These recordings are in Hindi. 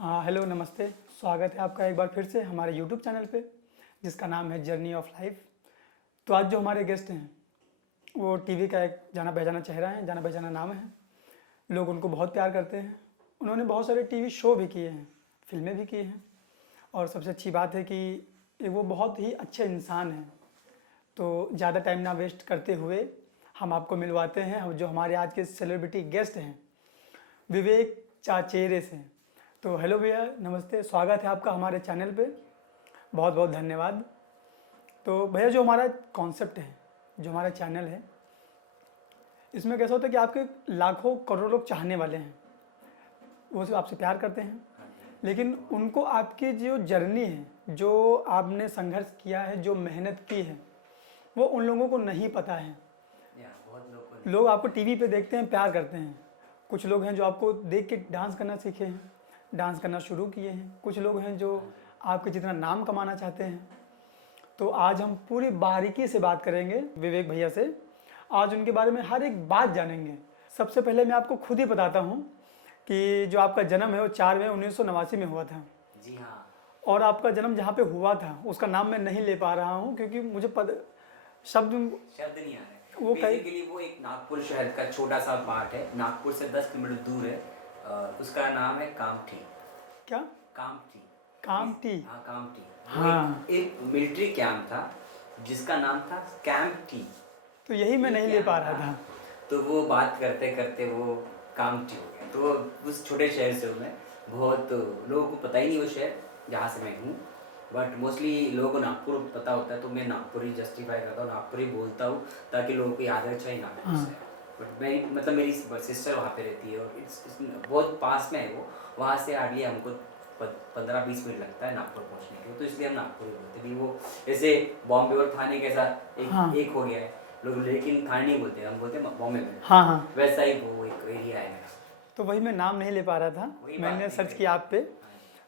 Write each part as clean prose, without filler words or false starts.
हेलो नमस्ते। स्वागत है आपका एक बार फिर से हमारे यूट्यूब चैनल पे, जिसका नाम है जर्नी ऑफ लाइफ। तो आज जो हमारे गेस्ट हैं वो टीवी का एक जाना पहचाना चेहरा है, जाना पहचाना नाम है। लोग उनको बहुत प्यार करते हैं। उन्होंने बहुत सारे टीवी शो भी किए हैं, फिल्में भी की हैं, और सबसे अच्छी बात है कि वो बहुत ही अच्छे इंसान हैं। तो ज़्यादा टाइम ना वेस्ट करते हुए हम आपको मिलवाते हैं जो हमारे आज के सेलिब्रिटी गेस्ट हैं, विवेक चाचेरे से। तो हेलो भैया, नमस्ते, स्वागत है आपका हमारे चैनल पे। बहुत बहुत धन्यवाद। तो भैया, जो हमारा कॉन्सेप्ट है, जो हमारा चैनल है, इसमें कैसा होता है कि आपके लाखों करोड़ों लोग चाहने वाले हैं, वो सिर्फ आपसे प्यार करते हैं, लेकिन उनको आपकी जो जर्नी है, जो आपने संघर्ष किया है, जो मेहनत की है, वो उन लोगों को नहीं पता है। लोग आपको टीवी पे देखते हैं, प्यार करते हैं। कुछ लोग हैं जो आपको देख के डांस करना सीखे हैं, डांस करना शुरू किए हैं। कुछ लोग हैं जो आपके जितना नाम कमाना चाहते हैं। तो आज हम पूरी बारीकी से बात करेंगे विवेक भैया से। आज उनके बारे में हर एक बात जानेंगे। सबसे पहले मैं आपको खुद ही बताता हूँ कि जो आपका जन्म है वो 4 मई 1989 में हुआ था। जी हाँ। और आपका जन्म जहाँ पे हुआ था उसका नाम मैं नहीं ले पा रहा हूँ, क्योंकि मुझे शब्द नहीं आ रहे। वो बेसिकली वो एक नागपुर शहर का छोटा सा पार्ट है, नागपुर से 10 किलोमीटर दूर है। उसका नाम है कामठी। क्या? कामठी। कामठी? हाँ, कामठी। हाँ, एक मिलिट्री कैंप था जिसका नाम था कैंप टी। तो यही मैं नहीं ले पा रहा था। तो वो बात करते करते वो कामठी हो गया। तो उस छोटे शहर से मैं बहुत लोगों को पता ही नहीं वो शहर जहाँ से मैं हूँ, बट मोस्टली लोगों को नागपुर पता होता है, तो मैं नागपुर ही जस्टिफाई करता हूँ, नागपुर ही बोलता हूँ ताकि लोगों को याद रहे नागपुर से। बट मैं मतलब मेरी सिस्टर वहाँ पे रहती है और इट्स बहुत पास में है वो। वहाँ से हार्डली हमको 15-20 मिनट लगता है नागपुर पहुँचने के, तो इसलिए हम नागपुर ही बोलते हैं। वो जैसे बॉम्बे और थाने कैसा एक हो गया है लोग, लेकिन थाने नहीं बोलते, हम बोलते हैं बॉम्बे में। हाँ, वैसा ही वो एक एरिया है मेरा। तो वही मैं नाम नहीं ले पा रहा था, मैंने सर्च किया आप पे।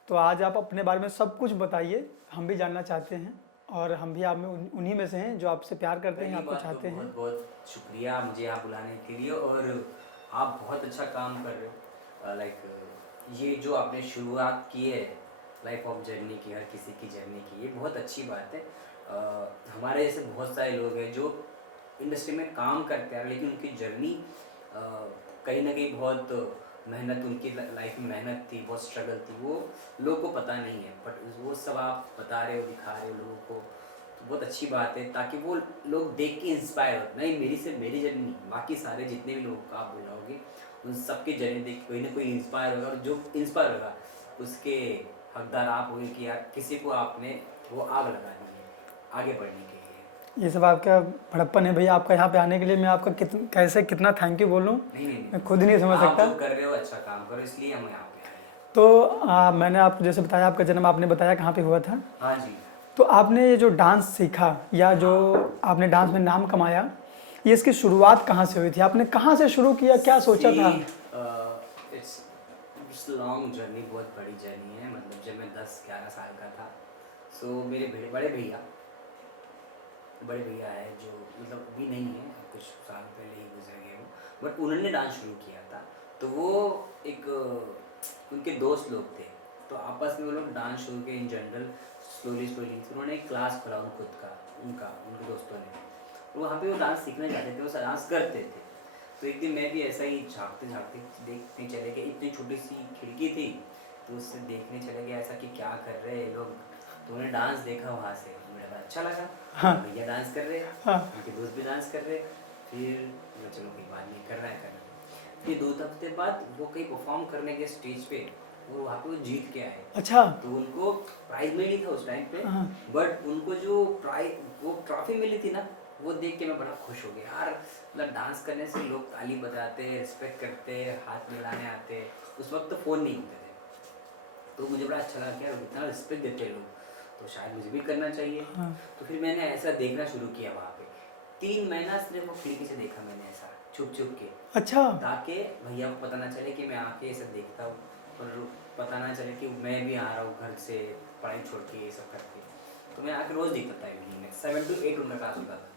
तो आज आप अपने बारे में सब कुछ बताइए, हम भी जानना चाहते हैं, और हम भी आप में उन्हीं में से हैं जो आपसे प्यार करते हैं, आपको चाहते हैं। बहुत बहुत शुक्रिया मुझे यहाँ बुलाने के लिए, और आप बहुत अच्छा काम कर रहे हो। लाइक ये जो आपने शुरुआत की है लाइफ ऑफ जर्नी की, हर किसी की जर्नी की, ये बहुत अच्छी बात है। हमारे जैसे बहुत सारे लोग हैं जो इंडस्ट्री में काम करते हैं, लेकिन उनकी जर्नी कहीं ना कहीं बहुत मेहनत, उनकी लाइफ में मेहनत थी, बहुत स्ट्रगल थी, वो लोगों को पता नहीं है। बट वो सब आप बता रहे हो, दिखा रहे हो लोगों को, तो बहुत अच्छी बात है, ताकि वो लोग देख के इंस्पायर हो। नहीं, मेरी जर्नी नहीं, बाकी सारे जितने भी लोगों को आप बुलाओगे उन सबकी जर्नी देख के कोई ना कोई इंस्पायर होगा, और जो इंस्पायर होगा उसके हकदार आप होंगे कि यार किसी को आपने वो आग लगा दी है आगे बढ़ने के लिए। ये सब आपका बड़प्पन है भैया। आपका यहाँ पे आने के लिए मैं आपका कैसे कितना थैंक यू बोलूँ, मैं खुद ही नहीं समझ सकता। आप कर रहे हो, अच्छा काम करो, इसलिए हम यहाँ पे आए हैं। तो मैंने आपको जैसे बताया, आपका जन्म आपने बताया कहाँ पे हुआ था। हाँ जी। तो आपने ये जो डांस सीखा, या जो आपने डांस में नाम कमाया, ये इसकी शुरुआत कहाँ से हुई थी? आपने कहाँ से शुरू किया, क्या सोचा था? इट्स लॉन्ग जर्नी, बहुत बड़ी जर्नी है। मतलब जब मैं 10-11 साल का था, सो मेरे बड़े भैया है जो मतलब अभी नहीं है, कुछ साल पहले ही गुजर गए वो, बट उन्होंने डांस शुरू किया था। तो वो एक उनके दोस्त लोग थे, तो आपस में वो लोग डांस शुरू किए इन जनरल, स्लोली उन्होंने एक क्लास खोला खुद का, उनके दोस्तों ने। और वहाँ पे वो डांस सीखने जाते थे, वो डांस करते थे। तो एक दिन मैं भी ऐसा ही झाँकते देखने चले गए, इतनी छोटी सी खिड़की थी, तो उससे देखने चले गए ऐसा कि क्या कर रहे हैं लोग। तो उन्हें डांस देखा वहाँ से, मुझे अच्छा लगा। हाँ, भैया डांस कर रहे हैं, हाँ, उनके दोस्त भी डांस कर रहे हैं। फिर चलो कोई बात नहीं, कर रहा है। फिर 2 हफ्ते बाद वो कहीं परफॉर्म करने के स्टेज पे, वो वहाँ पे वो जीत के आए। अच्छा। तो उनको प्राइज मिली था उस टाइम पे, बट उनको जो वो ट्रॉफी मिली थी ना, वो देख के मैं बड़ा खुश हो गया यार। मतलब डांस करने से लोग ताली बजाते, रिस्पेक्ट करते, हाथ मिलाने आते। उस वक्त तो फ़ोन नहीं होते थे, तो मुझे बड़ा अच्छा लगा कि यार इतना रिस्पेक्ट देते लोग, तो शायद मुझे भी करना चाहिए। तो फिर मैंने ऐसा देखना शुरू किया वहाँ पे। 3 महीना सिर्फ वो खिड़की से देखा मैंने, ऐसा छुप के। अच्छा। ताकि भैया को पता ना चले कि मैं आके ऐसा देखता हूँ, और पता ना चले कि मैं भी आ रहा हूँ घर से पढ़ाई छोड़ के, ये सब करके। तो मैं आके रोज़ देखता था इवनिंग में 7 to 8 उनका क्लास होता था।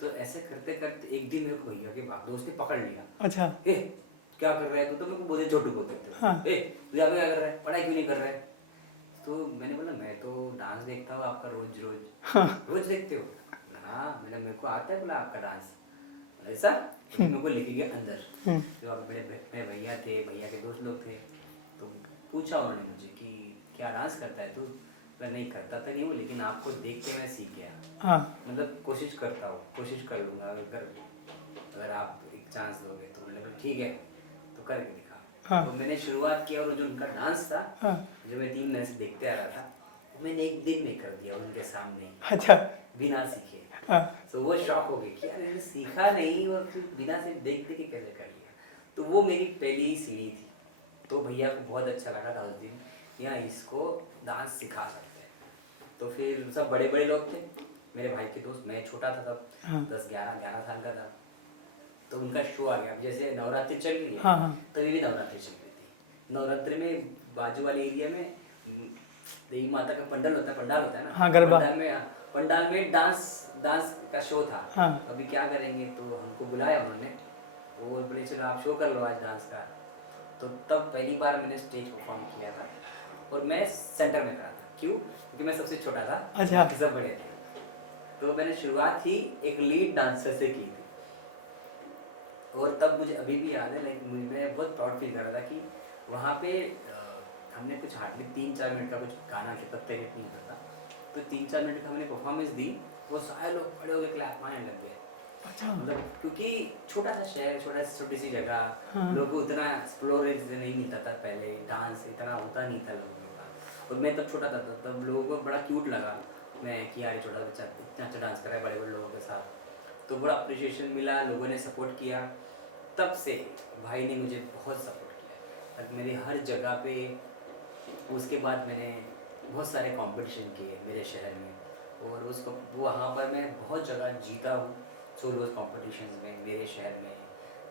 तो ऐसे करते करते एक दिन मेरे को भैया के दोस्त ने पकड़ लिया। अच्छा। क्या कर रहा है तो मेरे को बोलते छोटू बोलते थे। हाँ। ए तू यहाँ पे क्या कर रहा है, पढ़ाई क्यों नहीं कर रहा है? तो मैंने बोला मैं तो डांस देखता हूँ आपका रोज रोज। हाँ। रोज देखते हो? हाँ मैंने, मेरे को आता है बोला आपका डांस। ऐसा तो मेरे को लेके गया अंदर। तो अब मेरे भैया थे, भैया के दोस्त लोग थे, तो पूछा उन्होंने मुझे कि क्या डांस करता है तू? मैं नहीं करता था नहीं हूँ, लेकिन आपको देख के मैं सीख गया। हाँ। मतलब कोशिश करता हूँ, कोशिश कर लूँगा, अगर आप एक चांस दोगे तो। मैंने बोला ठीक है, तो करके दिखा। हाँ। तो मैंने शुरुआत की और जो उनका डांस था, हाँ। जो मैं 3 महीने से देखते आ रहा था, वो मैंने एक दिन में कर दिया उनके सामने ही, अच्छा। बिना सीखे। हाँ। तो वो शॉक हो गए कि यार मैंने सीखा नहीं और फिर बिना से देख देख के कैसे कर लिया। तो वो मेरी पहली ही सीढ़ी थी। तो भैया को बहुत अच्छा लगा था उस दिन, यहाँ इसको डांस सिखा सकते हैं। तो फिर सब बड़े बड़े लोग थे, मेरे भाई के दोस्त, मैं छोटा था तब, हाँ। 10-11 साल का था। तो उनका शो आ गया। अब जैसे नवरात्रि चल रही है, हाँ। हाँ। तभी भी नवरात्रि चल रही थी। नवरात्रि में बाजू वाले एरिया में देवी माता का पंडाल होता है ना। हाँ, गरबा। पंडाल में डांस डांस का शो था। हाँ। अभी क्या करेंगे, तो हमको बुलाया उन्होंने, वो बोले चलो आप शो कर लो आज डांस का। तो तब पहली बार मैंने स्टेज परफॉर्म किया था और मैं सेंटर में खड़ा था। क्यों? क्योंकि मैं सबसे छोटा था, अच्छा। बाकी सब बड़े थे। तो मैंने शुरुआत ही एक लीड डांसर से की थी। और तब मुझे अभी भी याद है, लाइक मैं बहुत प्राउड फील कर रहा था कि वहाँ पे हमने कुछ हार्डली 3-4 मिनट का कुछ गाना के तब तक नहीं होता था, तो 3-4 मिनट का हमने परफॉर्मेंस दी। वो सारे लोग खड़े हो गए, क्लैप मारने लग गए। अच्छा। मतलब क्योंकि छोटा सा शहर, छोटी सी जगह, हाँ। लोगों को उतना एक्सप्लोरेज नहीं मिलता था पहले, डांस इतना होता नहीं था लोगों का। और मैं तब छोटा था, तब लोगों को बड़ा क्यूट लगा मैं कि यार छोटा बच्चा इतना अच्छा डांस कर रहा है बड़े बड़े लोगों के साथ। तो बड़ा अप्रिशिएशन मिला, लोगों ने सपोर्ट किया। तब से भाई ने मुझे बहुत सपोर्ट किया, और मेरी हर जगह पे। उसके बाद मैंने बहुत सारे कंपटीशन किए मेरे शहर में, और उसको वहाँ पर मैं बहुत जगह जीता हूँ सोलो कॉम्पिटिशन में मेरे शहर में,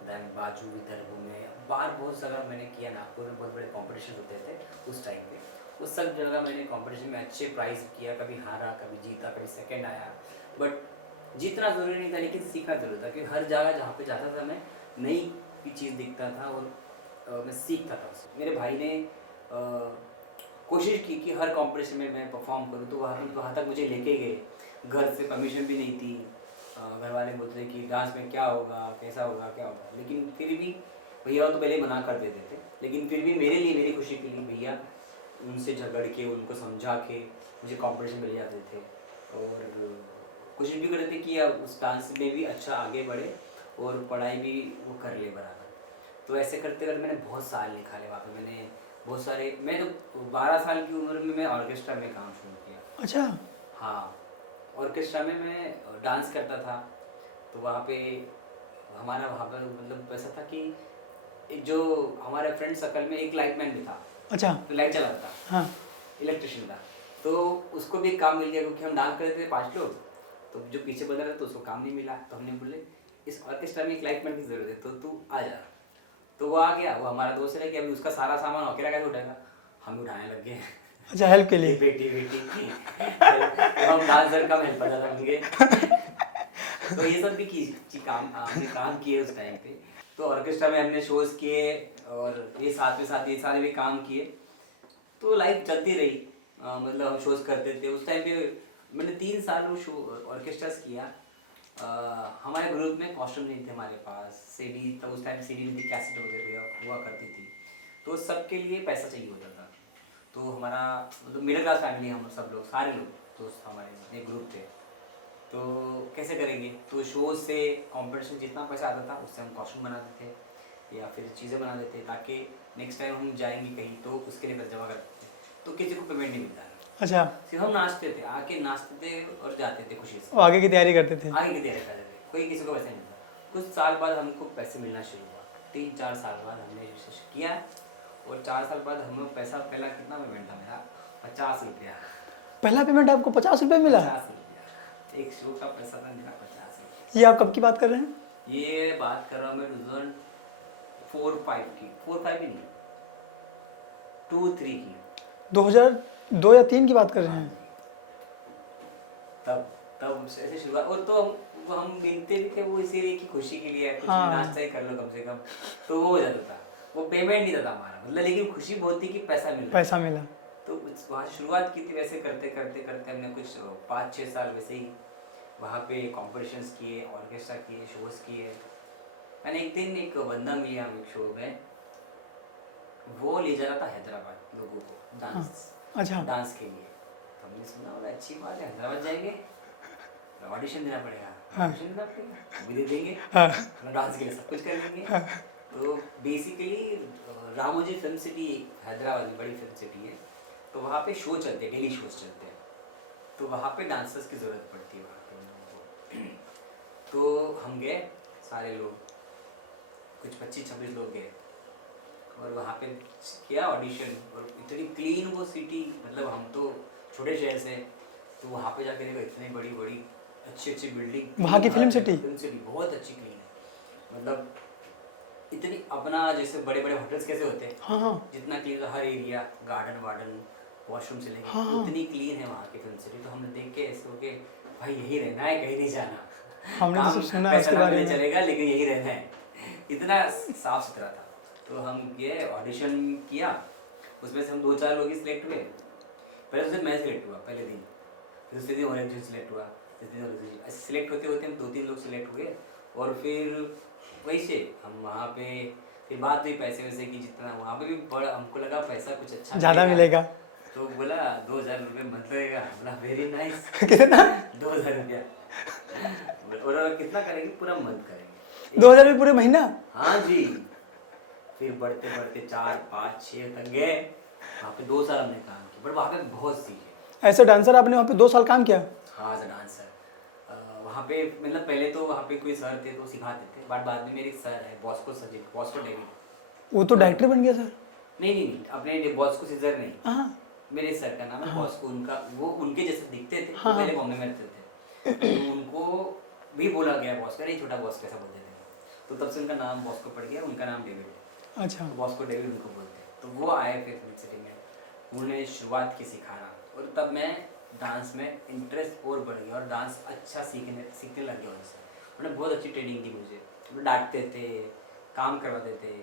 दैन बाजू विदर्भ में, बाहर बहुत जगह मैंने किया। नागपुर में बहुत बड़े कंपटीशन होते थे उस टाइम पे, उस सब जगह मैंने कंपटीशन में अच्छे प्राइज़ किया, कभी हारा कभी जीता, कभी सेकंड आया। बट जीतना ज़रूरी नहीं था, लेकिन सीखना जरूर था, क्योंकि हर जगह जहाँ पे जाता था मैं नई चीज़ दिखता था और मैं सीखता था उससे। मेरे भाई ने कोशिश की कि हर कंपटीशन में मैं परफॉर्म करूं, तो वहाँ तक मुझे लेके गए। घर से परमिशन भी नहीं थी, घर वाले बोलते थे कि डांस में क्या होगा, कैसा होगा, क्या होगा। लेकिन फिर भी भैया तो पहले मना कर देते थे, लेकिन फिर भी मेरे लिए, मेरी खुशी के लिए भैया उनसे झगड़ के, उनको समझा के मुझे कंपटीशन में ले जाते थे, और कोशिश भी करते थे कि अब उस डांस में भी अच्छा आगे बढ़े और पढ़ाई भी वो कर ले बराबर। तो ऐसे करते करते मैंने बहुत साल निकाले वहाँ पे। मैंने बहुत सारे, मैं तो 12 साल की उम्र में मैं ऑर्केस्ट्रा में काम शुरू किया। अच्छा। हाँ, ऑर्केस्ट्रा में मैं डांस करता था। तो वहाँ पे हमारा वहाँ पर मतलब ऐसा था कि एक जो हमारे फ्रेंड सर्कल में एक लाइटमैन भी था, अच्छा। तो लाइट चलाता था, हाँ। इलेक्ट्रिशियन था। तो उसको भी काम मिल गया, क्योंकि हम डांस करते थे 5 लोग, तो जो पीछे बजा रहा था तो उसको काम नहीं मिला। तो हमने बोले इस ऑर्केस्ट्रा में एक लाइटमैन की ज़रूरत है, तो तू आ जा। तो वो आ गया, वो हमारा दोस्त है कि अभी उसका सारा सामान अकेला कैसे उठाएगा, हम उठाने लग गए। अच्छा, हेल्प के लिए। बेटी तो हम डांसर का हेल्पर ज़्यादा बन गए। तो ये सब भी हमने काम किए उस टाइम पे। तो ऑर्केस्ट्रा में हमने शोज किए, और ये साथ में भी काम किए। तो लाइफ चलती रही। मतलब हम शोज करते थे उस टाइम पे। मैंने 3 साल वो शो ऑर्केस्ट्रास किया। हमारे ग्रुप में कॉस्ट्यूम नहीं थे हमारे पास, सीडी, तब उस टाइम सीडी में कैसेट वगैरह हुआ करती थी, तो सबके लिए पैसा चाहिए होता था। तो हमारा मतलब मिडिल क्लास फैमिली, हम सब लोग, सारे लोग दोस्त हमारे जितने ग्रुप थे, तो कैसे करेंगे। तो शो से कॉम्पिटिशन जितना पैसा आता था उससे हम कॉस्ट्यूम बनाते थे या फिर चीज़ें बना देते, ताकि नेक्स्ट टाइम हम जाएंगे कहीं तो उसके लिए पैसा जमा करते थे। तो किसी को पेमेंट नहीं मिलता था, अच्छा। सिर्फ हम नाचते थे, आके नाचते थे और जाते थे खुशी से, वो आगे की तैयारी करते थे। आगे की तैयारी करते थे। कोई किसी को पैसा नहीं मिलता। कुछ साल बाद हमको पैसे मिलना शुरू हुआ, 3-4 साल बाद हमने कोशिश किया, और 4 साल बाद हम लोग पैसा, पहला कितना पेमेंट था मेरा, 50 रुपया। पहला पेमेंट आपको 50 रुपये मिला? 50 रुपया एक शो का पैसा था मेरा, 50 रुपया। ये आप कब की बात कर रहे हैं? ये बात कर रहा हूँ मैं 2004-5 की, 4-5 भी नहीं, 2-3 की। 2002 या 3 की बात कर रहे हैं? तब तब से ऐसे शुरुआत। और तो वो हम मिलते भी थे वो इसीलिए कि खुशी के लिए कुछ हाँ। नाश्ता ही कर लो कम से कम, तो वो हो जाता था। वो पेमेंट नहीं था हमारा मतलब, लेकिन खुशी बहुत थी कि पैसा मिल रहा है। पैसा मिला। तो वहाँ शुरुआत की थी वैसे करते करते करते हमने कुछ 5-6 साल वैसे ही वहाँ पे कॉम्पिटिशन्स किए, ऑर्केस्ट्रा किए, शोज किए। मैंने एक दिन एक बंदा मिला एक शो में, वो ले जा रहा था हैदराबाद लोगों को डांस अच्छा। डांस के लिए। तो हमने सुना बोला अच्छी बात है, हैदराबाद जाएंगे, ऑडिशन देना पड़ेगा। हाँ। ऑडिशन देना पड़ेगा, भी दे देंगे, हाँ। हम डांस के लिए सब कुछ कर देंगे। हाँ। तो basically Ramoji film city Hyderabad में बड़ी फिल्म सिटी है, तो वहाँ पे शो चलते हैं, डेली शोज चलते हैं, तो वहाँ पे डांसर्स की ज़रूरत पड़ती है वहाँ पे उन लोगों को। तो हम गए सारे लोग, कुछ 25-26 लोग गए और वहाँ पे किया ऑडिशन। और इतनी क्लीन वो सिटी, मतलब हम तो छोटे शहर से, तो वहाँ पे जाके देखो इतनी बड़ी बड़ी अच्छी अच्छी बिल्डिंग। वहाँ की फिल्म सिटी बहुत अच्छी क्लीन है, मतलब इतनी अपना जैसे बड़े बड़े होटल्स कैसे होते हैं, हाँ हाँ जितना क्लीन हर एरिया, गार्डन वार्डन, वॉशरूम से लेके, हाँ। उतनी क्लीन है वहाँ की फिल्म सिटी। तो हमने देख के ऐसे हो के भाई यही रहना है, कहीं नहीं जाना। हमने तो काम सब सुना है पैसा इसके ना बारे मिले में। चलेगा, लेकिन यही रहना है, इतना साफ सुथरा था। तो हम ये ऑडिशन किया, उसमें से हम 2-4 लोग ही सिलेक्ट हुए। पहले उस दिन मैं सिलेक्ट हुआ पहले दिन, फिर दूसरे दिन और एक जन सिलेक्ट हुआ, तीसरे दिन और दूसरे ऐसे सिलेक्ट होते होते हम 2-3 लोग सिलेक्ट हुए। और फिर वैसे हम वहाँ पे फिर बात हुई पैसे वैसे की, जितना वहाँ पे भी बड़ा हमको लगा पैसा कुछ अच्छा ज़्यादा मिलेगा। तो बोला 2,000 रुपये मत लगेगा। बोला वेरी नाइस। कितना? 2,000 रुपया। और कितना करेंगे, पूरा मंथ करेंगे। 2000 रुपये पूरे महीना? हाँ जी। फिर बढ़ते बढ़ते 4-5-6 तक गए, वहाँ पे 2 साल हमने काम किया, बट वहाँ पे बहुत सीखे। ऐसे डांसर आपने वहाँ पे 2 साल काम किया? हाँ एज अ डांसर वहाँ पे, मतलब पहले तो वहाँ पे कोई सर थे तो सिखाते थे, बट बाद में मेरे एक सर है बॉस्को सजीव, बॉस्को डेविड। वो तो डायरेक्टर बन गया सर। नहीं, अपने बॉस्को सीजर नहीं, हाँ मेरे सर का नाम है बॉस्को। उनका वो उनके जैसे दिखते थे, हाँ। वो पहले बॉम्बे में रहते थे, तो उनको भी बोला गया बॉस, अरे छोटा बॉस कैसा बोलते थे, तो तब से उनका नाम बॉस्को पड़ गया, उनका नाम डेविड है। अच्छा। तो बॉस्को डेविड उनको बोलते हैं। तो वो आए फिर फिल्म सिटी में, उन्होंने शुरुआत की सिखाना, और तब मैं डांस में इंटरेस्ट और बढ़ गया और डांस अच्छा सीखने लग गया उनसे। उन्होंने बहुत अच्छी ट्रेनिंग दी मुझे, वो डांटते थे, काम करवाते थे,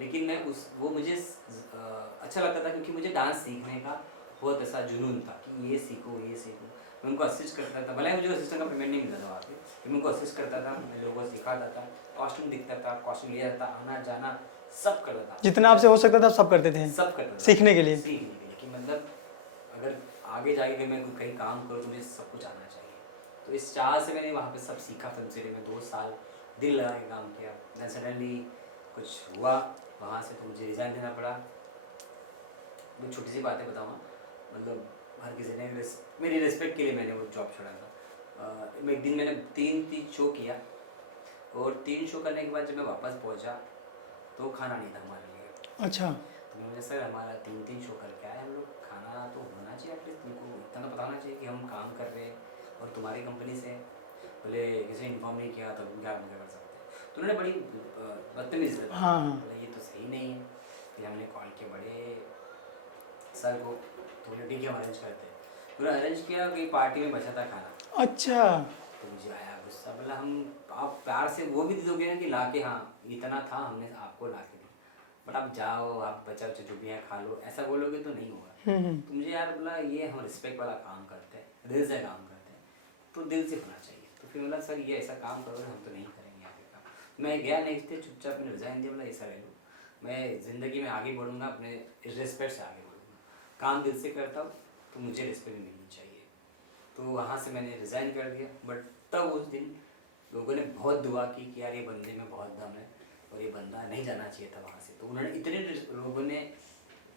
लेकिन मैं वो मुझे अच्छा लगता था, क्योंकि मुझे डांस सीखने का बहुत ऐसा जुनून था कि ये सीखो ये सीखो। मैं उनको असिस्ट करता था, भले मुझे असिस्टेंट का पेमेंट नहीं मिलता था वहाँ पे, मैं उनको असिस्ट करता था, मैं लोगों को सिखाता था, कॉस्ट्यूम दिखता था, कॉस्ट्यूम ले जाता, आना जाना सब करता था, जितना आपसे हो सकता था सब करते थे सब करता था सीखने के लिए। कि मतलब अगर आगे जाके मैं कहीं काम करूँ तो मुझे सब कुछ आना चाहिए। तो इस चाह से मैंने वहाँ पे सब सीखा। फिल्म सिटी में 2 साल दिल लगा के काम किया। देन सडनली कुछ हुआ वहाँ से, तो मुझे रिज़ाइन देना पड़ा। मैं छोटी सी बातें बताऊँगा, मतलब हर किसी ने मेरी रिस्पेक्ट के लिए मैंने वो जॉब छोड़ा था। एक दिन मैंने 3 शो किया, और 3 शो करने के बाद जब मैं वापस पहुँचा तो खाना नहीं था हमारे लिए। अच्छा। तो मुझे सर हमारा 3 शो करके आए हम लोग, खाना तो होना चाहिए एटलीस्ट, तुमको इतना तो बताना चाहिए कि हम काम कर रहे हैं और तुम्हारी कंपनी से। बोले किसी ने इन्फॉर्म नहीं किया तो क्या कर सकते हैं। तो उन्होंने बड़ी बदतमीजी से हाँ। बोला ये तो सही नहीं है। फिर हमने कॉल किया बड़े सर को, तो बोले ठीक है हम अरेंज करते हैं। उन्होंने अरेंज किया कि पार्टी में बचा था खाना। अच्छा। तो मुझे आया गुस्सा, बोला हम आप प्यार से वो भी दोगे ना कि ला के, हाँ इतना था हमने आपको ला के दिया, बट आप जाओ आप बचा जो भी है खा लो, ऐसा बोलोगे तो नहीं होगा। तो मुझे यार बोला ये हम रिस्पेक्ट वाला काम करते हैं, दिल से काम करते हैं, तो दिल से होना चाहिए। तो फिर बोला सर ये ऐसा काम करोगे हम तो नहीं करेंगे आगे का। मैं गया नेक्स्ट डे चुपचाप मैंने रिजाइन दिया। बोला ऐसा रह लो, मैं ज़िंदगी में आगे बढ़ूँगा, अपने रिस्पेक्ट से आगे बढ़ूँगा, काम दिल से करता हूँ तो मुझे रिस्पेक्ट मिलनी चाहिए। तो वहाँ से मैंने रिज़ाइन कर दिया। बट तब उस दिन लोगों ने बहुत दुआ की कि यार ये बंदे में बहुत दम है और ये बंदा नहीं जाना चाहिए था वहाँ से। तो उन्होंने इतने लोगों ने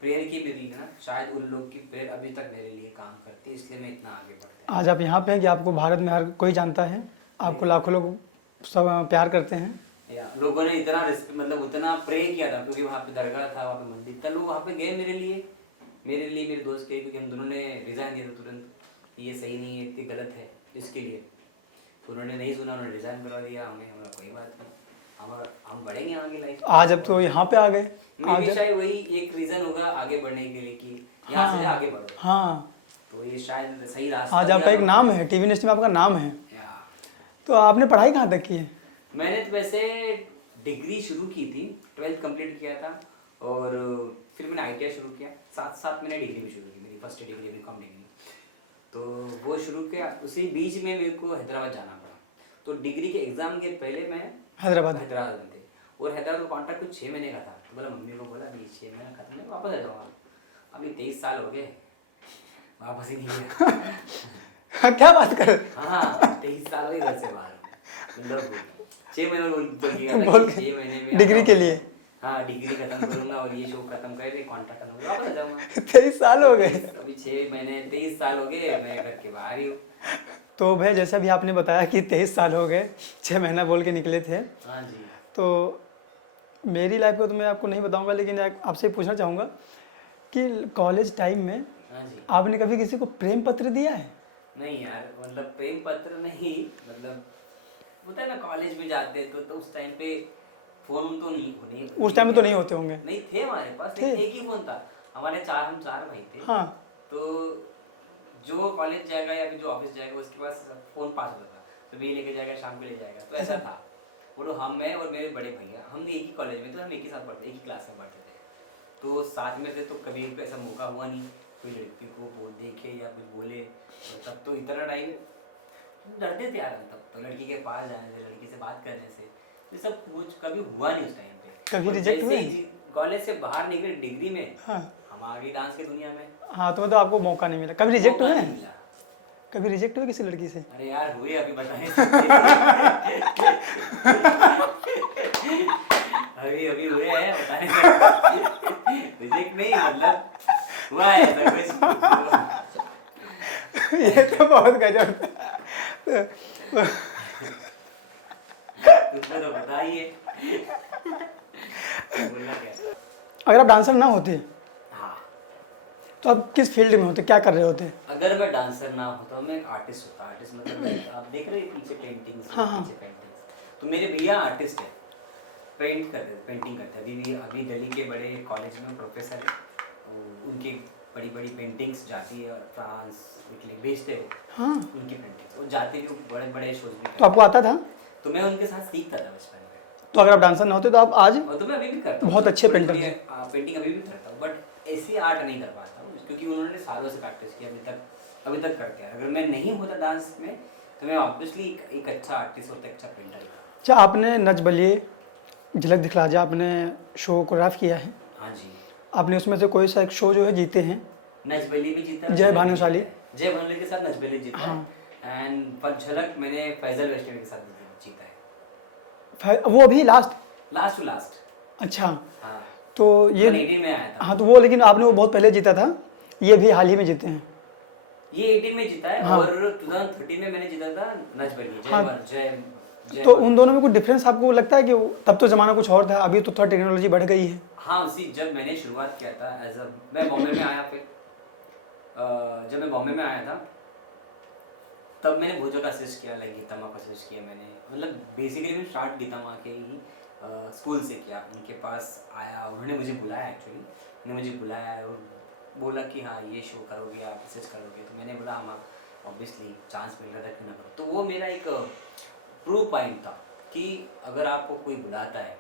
प्रेयर की मेरी ना, शायद उन लोग की प्रेयर अभी तक मेरे लिए काम करती है, इसलिए मैं इतना आगे बढ़ता आज आप यहाँ पे हैं कि आपको भारत में हर कोई जानता है, आपको लाखों लोग सब प्यार करते हैं। या लोगों ने इतना मतलब उतना प्रे किया था, क्योंकि वहाँ पे दरगाह था, वहाँ पे मंदिर था, लोग वहाँ पे गए मेरे लिए मेरे दोस्त के, क्योंकि हम दोनों ने रिज़ाइन दिया था तुरंत, ये सही नहीं है, इतनी गलत है इसके लिए। तो उन्होंने नहीं सुना, उन्होंने रिज़ाइन करवा दिया हमें। हमारा कोई बात नहीं, हम बढ़ेंगे आगे लाइफ। आज अब तो यहाँ पे आ गए। आज शायद वही एक रीज़न होगा आगे बढ़ने के लिए कि यहाँ से आगे बढ़ो। हाँ। तो ये शायद सही रास्ता। आज आपका एक नाम है, टीवी नेशन में आपका नाम है। तो आपने पढ़ाई कहाँ तक की है? मैंने तो वैसे डिग्री शुरू की थी, 12th कंप्लीट किया था और फिर मैंने आईटीआई शुरू किया, साथ साथ मैंने डिग्री भी शुरू की, मेरी फर्स्ट डिग्री बीकॉम डिग्री। तो वो शुरू किया, उसी बीच में मेरे को हैदराबाद जाना पड़ा। तो डिग्री के एग्ज़ाम के पहले मैं हैदराबाद। हैदराबाद में थे और हैदराबाद का कॉन्ट्रैक्ट कुछ 6 महीने का था। तो बोला, मम्मी को बोला अभी 6 महीना खत्म है, वापस आ जाऊँगा। अभी 23 साल हो गए, वापस ही नहीं गया। क्या बात कर? हाँ 23 साल हो गए घर से बाहर, मतलब 6 महीने बोल बोल के 6 महीने में डिग्री के लिए? हाँ डिग्री खत्म करूंगा और ये शो खत्म करके कॉन्ट्रैक्ट खत्म करूंगा, वापस आ जाऊंगा। 23 साल हो गए। अभी 6 महीने 23 साल हो गए, मैं घर के बाहर ही हूँ। तो भैया जैसा भी आपने बताया कि 23 साल हो गए, 6 महीना बोल के निकले थे, हाँ जी। तो मेरी लाइफ को तो मैं आपको नहीं बताऊंगा, लेकिन आपसे पूछना चाहूँगा कि कॉलेज टाइम में हाँ जी। आपने कभी किसी को प्रेम पत्र दिया है? नहीं यार, मतलब प्रेम पत्र नहीं, मतलब होता है ना कॉलेज में जाते तो उस टाइम पे फोन तो नहीं उस टाइम में तो नहीं होते होंगे। नहीं थे हमारे पास, थे? लेकिन एक ही फोन था हमारे, हम चार भाई थे। हाँ। तो जो कॉलेज जाएगा या फिर जो ऑफिस जाएगा उसके पास फोन पास होता था, तो ये लेके जाएगा, शाम को ले जाएगा, तो ऐसा था। वो हम, मैं और मेरे बड़े भैया, हम एक ही कॉलेज में थे, हम एक ही साथ पढ़ते, एक ही क्लास में पढ़ते थे, तो साथ में थे। तो कभी ऐसा मौका हुआ नहीं कोई लड़की को वो देखे या कुछ बोले। तो तब तो इतना टाइम डरते थे यार हम, तब तो लड़की के पास जाने से, लड़की से बात करने से, ये सब कुछ कभी हुआ नहीं उस टाइम पे। कभी और रिजेक्ट जैसे हुए? ही कॉलेज से बाहर निकले डिग्री में, हाँ। हम आ गए डांस की दुनिया में। हाँ, तो मतलब आपको मौका नहीं मिला। कभी रिजेक्ट मौका हुए नहीं हैं? मिला। कभी रिजेक्ट हुए किसी लड़की से? अरे यार हुए, अभी बताएं। अभी हुए हैं, बताने रिजेक्ट नहीं, मतलब हुआ है ऐसा कुछ। ये तो बहुत गजब था। तुमको तो पता ही है। बोलना क्या। अगर आप डांसर ना होते हाँ, तो आप किस फील्ड में होते, क्या कर रहे होते? अगर मैं डांसर ना होता, मैं एक आर्टिस्ट होता। आर्टिस्ट मतलब आप देख रहे हैं पीछे पेंटिंग्स, हाँ, हाँ। पीछे पेंटिंग्स, तो मेरे भैया आर्टिस्ट है, पेंट करते, पेंटिंग करते हैं। अभी दिल्ली के बड़े कॉलेज में प्रोफेसर है, उनकी बड़ी बड़ी पेंटिंग्स जाती है फ्रांस, इटली बेचते हो। हाँ। उनकी पेंटिंग्स वो जाते भी, बड़े बड़े शोज भी तो आपको आता था? तो मैं उनके साथ सीखता था बचपन में। तो अगर आप डांसर ना होते तो आप आज और तो मैं अभी भी करता हूँ, बहुत अच्छे थोड़ी पेंटर थोड़ी, थे। पेंटिंग अभी भी करता हूँ, बट ऐसी आर्ट नहीं कर पाता हूँ, क्योंकि उन्होंने सालों से प्रैक्टिस की, अभी तक करते हैं। अगर मैं नहीं होता डांस में तो मैं ऑब्वियसली एक अच्छा आर्टिस्ट होता, अच्छा पेंटर होता। अच्छा, आपने नच बलिए, झलक दिखला जा, आपने शो कोरियोग्राफ किया है। हाँ जी। आपने उसमें से कोई सा एक शो जो है जीते हैं? नच बली भी जीता है, जय झलक भी भानुशाली। जीता है। जय भानुशाली के साथ नच बली जीता है। हाँ। एंड पर झलक मैंने फैजल वेस्टर्न के साथ जीता है, वो भी लास्ट? Last to last. अच्छा। हाँ, तो ये 18 में आया था। हाँ, तो वो लेकिन आपने वो बहुत पहले जीता था, ये भी हाल ही में जीते हैं। ये 18 में जीता है। हाँ। और 2013 में मैंने जीता था नच बली। हाँ। जय तो उन दोनों में कुछ डिफरेंस आपको लगता है कि तब तो ज़माना कुछ और था, अभी तो थोड़ा टेक्नोलॉजी बढ़ गई है? हाँ, उसी जब मैंने शुरुआत किया था मैं बॉम्बे में आया, फिर जब मैं बॉम्बे में आया था तब मैंने बहुत जगह असिस्ट किया, लाइक गीता माँ को असिस्ट किया मैंने, मतलब बेसिकली मैं स्टार्ट गीता माँ के ही स्कूल से किया। उनके पास आया, उन्होंने मुझे बुलाया, एक्चुअली उन्होंने मुझे बुलाया और बोला कि हाँ ये शो करोगे आप, असिस्ट करोगे, तो मैंने बोला हाँ ऑब्वियसली चांस मिल रहा था क्यों ना करो। तो वो मेरा एक प्रूव पॉइंट था कि अगर आपको कोई बुलाता है